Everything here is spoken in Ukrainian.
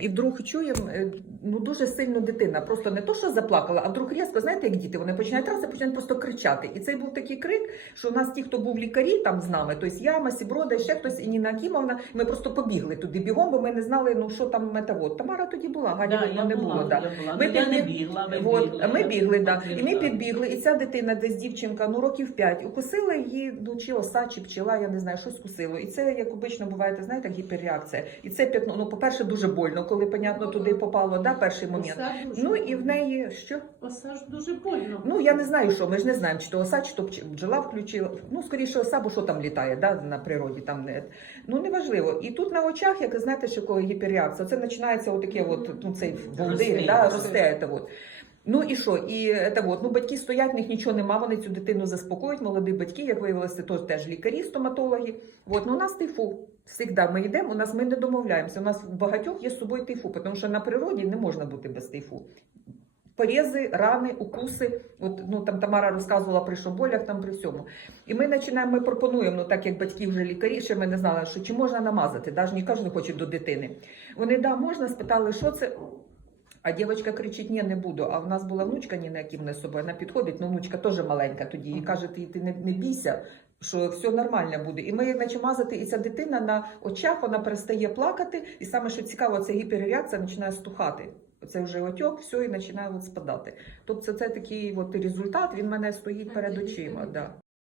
і вдруг чуємо, е, ну дуже сильно дитина. Просто не то, що заплакала, а вдруг різко, знаєте, як діти, вони починають раз і починають просто кричати. І цей був такий крик, що у нас ті, хто був лікарі там з нами, тобто я, Масіброда, ще хтось, і Ніна Акімовна, ми просто побігли туди бігом, бо ми не знали, ну що там метавод. Тамара тоді була, Гаді Да, не була, було. Да. була. Ми Ну, я не бігла, ми Вот, бігли. ми я да. І ми підбігли, і ця дитина, десь дівчинка, ну років 5, укусила її, ну чи оса, чи пчела, я не знаю, що скусило. І це, як обично буває, знаєте, гіперреакція. І це п'ятно, ну, по-перше, дуже больно, коли, понятно, туди попало, да, перший момент. Дуже Ну і в неї що? Осаж дуже больно. Ну я не знаю, що ми ж не знаємо, чи то оса, чи то бджола включила. Ну скоріше оса, бо що там літає, да, на природі там не ну неважливо. І тут на очах, як знаєте, що коли гіперреакція, це починається отаке, от ну цей волдир, Росте, да, росте. це от. Ну і що? І це от, ну батьки стоять, в них нічого нема, вони цю дитину заспокоюють. Молоді батьки, як виявилося, то теж лікарі, стоматологи. От, ну у нас тифу. Всігда ми йдемо, у нас ми не домовляємося. У нас в багатьох є з собою тифу, тому що на природі не можна бути без тифу. Порези, рани, укуси. От ну там Тамара розказувала при шоболях, там при всьому. І ми починаємо, ми пропонуємо, ну так як батьки вже лікарі, ще ми не знали, що чи можна намазати, навіть не кожен хоче до дитини. Вони да, можна, спитали, що це. А дівчинка кричить: ні, не буду. А в нас була внучка Ніна Яківна з собою. Вона підходить, ну внучка теж маленька тоді. І каже: ти, ти не, не бійся, що все нормально буде. І ми почали мазати, і ця дитина на очах вона перестає плакати. І саме що цікаво, ця гіперреакція починає стухати. Це вже отек, все і починає от спадати. Тобто це, це такий от результат, він мене стоїть перед очима. Да.